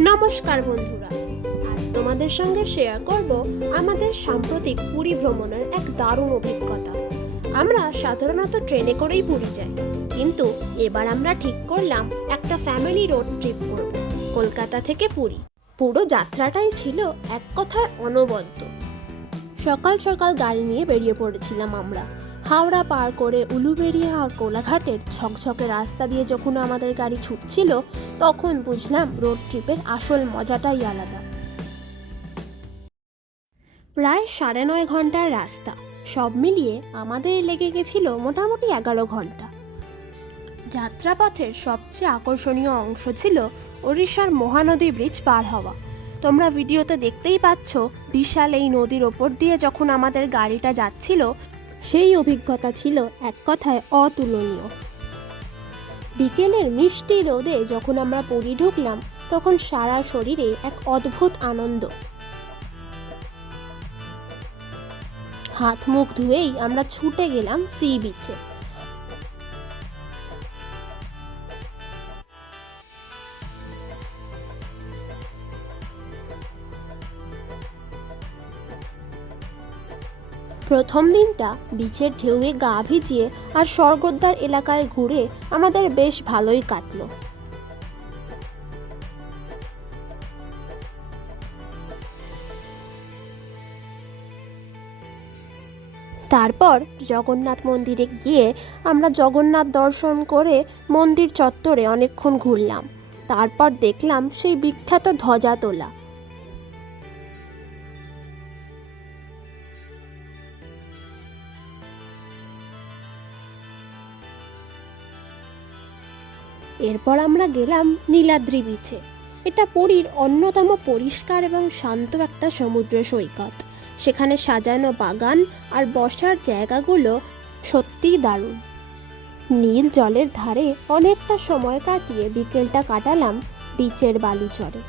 নমস্কার বন্ধুরা, আজ তোমাদের সঙ্গে শেয়ার করব আমাদের সাম্প্রতিক পুরী ভ্রমণের এক দারুণ অভিজ্ঞতা। আমরা সাধারণত ট্রেনে করেই পুরী যাই, কিন্তু এবার আমরা ঠিক করলাম একটা ফ্যামিলি রোড ট্রিপ করব কলকাতা থেকে পুরী। পুরো যাত্রাটাই ছিল এক কথায় অনবদ্য। সকাল সকাল গাড়ি নিয়ে বেরিয়ে পড়েছিলাম আমরা। হাওড়া পার করে উলুবেড়িয়া আর কোলাঘাটের ঝকঝকে রাস্তা দিয়ে যখন আমাদের গাড়ি ছুটছিল, তখন বুঝলাম রোড ট্রিপের আসল মজাটাই আলাদা। প্রায় 9.5 ঘন্টার রাস্তা, সব মিলিয়ে আমাদের লেগে গেছিল মোটামুটি 11 ঘন্টা। যাত্রাপথের সবচেয়ে আকর্ষণীয় অংশ ছিল ওড়িশার মহানদী ব্রিজ পার হওয়া। তোমরা ভিডিওতে দেখতেই পাচ্ছ, বিশাল এই নদীর ওপর দিয়ে যখন আমাদের গাড়িটা যাচ্ছিল, সেই অভিজ্ঞতা ছিল এক কথায় অতুলনীয়। বিকেলের মিষ্টি রোদে যখন আমরা পুরী ঢুকলাম, তখন সারা শরীরে এক অদ্ভুত আনন্দ। হাত মুখ ধুয়েই আমরা ছুটে গেলাম সি বিচে। প্রথম দিনটা বিচের ঢেউয়ে গা ভিজিয়ে আর স্বর্গদ্বার এলাকায় ঘুরে আমাদের বেশ ভালোই কাটলো। তারপর জগন্নাথ মন্দিরে গিয়ে আমরা জগন্নাথ দর্শন করে মন্দির চত্বরে অনেকক্ষণ ঘুরলাম। তারপর দেখলাম সেই বিখ্যাত ধ্বজা তোলা। এরপর আমরা গেলাম নীলাদ্রি বিচে। এটা পুরীর অন্যতম পরিষ্কার এবং শান্ত একটা সমুদ্র সৈকত। সেখানে সাজানো বাগান আর বসার জায়গাগুলো সত্যিই দারুণ। নীল জলের ধারে অনেকটা সময় কাটিয়ে বিকেলটা কাটালাম বিচের বালুচরে।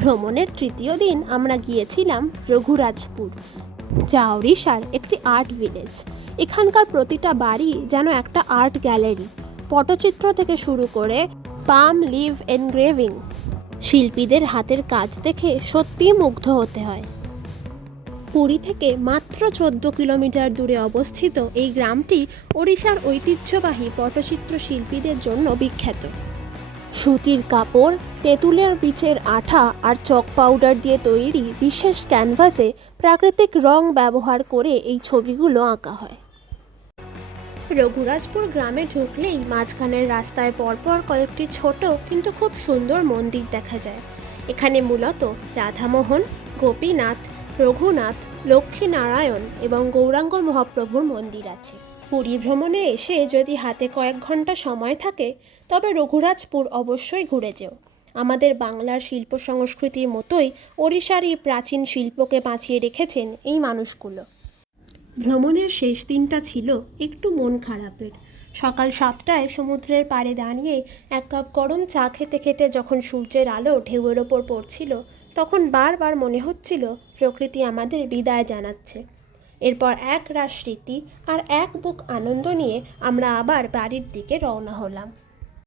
ভ্রমণের তৃতীয় দিন আমরা গিয়েছিলাম রঘুরাজপুর, যা ওড়িশার একটি আর্ট ভিলেজ। এখানকার প্রতিটা বাড়ি যেন একটা আর্ট গ্যালারি। পটচিত্র থেকে শুরু করে পাম লিভ এনগ্রেভিং, শিল্পীদের হাতের কাজ দেখে সত্যিই মুগ্ধ হতে হয়। পুরী থেকে মাত্র 14 কিলোমিটার দূরে অবস্থিত এই গ্রামটি ওড়িশার ঐতিহ্যবাহী পটচিত্র শিল্পীদের জন্য বিখ্যাত। সুতির কাপড়, তেঁতুলের বীজের আঠা আর চক পাউডার দিয়ে তৈরি বিশেষ ক্যানভাসে প্রাকৃতিক রং ব্যবহার করে এই ছবিগুলো আঁকা হয়। রঘুরাজপুর গ্রামে ঢুকলেই মাঝখানের রাস্তায় পরপর কয়েকটি ছোট কিন্তু খুব সুন্দর মন্দির দেখা যায়। এখানে মূলত রাধামোহন, গোপীনাথ, রঘুনাথ, লক্ষ্মীনারায়ণ এবং গৌরাঙ্গ মহাপ্রভুর মন্দির আছে। পুরী ভ্রমণে এসে যদি হাতে কয়েক ঘন্টা সময় থাকে, তবে রঘুরাজপুর অবশ্যই ঘুরে যেও। আমাদের বাংলার শিল্প সংস্কৃতির মতোই ওড়িশার এই প্রাচীন শিল্পকে বাঁচিয়ে রেখেছেন এই মানুষগুলো। ভ্রমণের শেষ দিনটা ছিল একটু মন খারাপের। সকাল 7টায় সমুদ্রের পাড়ে দাঁড়িয়ে এক কাপ গরম চা খেতে খেতে যখন সূর্যের আলো ঢেউয়ের ওপর পড়ছিল, তখন বারবার মনে হচ্ছিল প্রকৃতি আমাদের বিদায় জানাচ্ছে। এরপর এক রাশ স্মৃতি আর এক বুক আনন্দ নিয়ে আমরা আবার বাড়ির দিকে রওনা হলাম।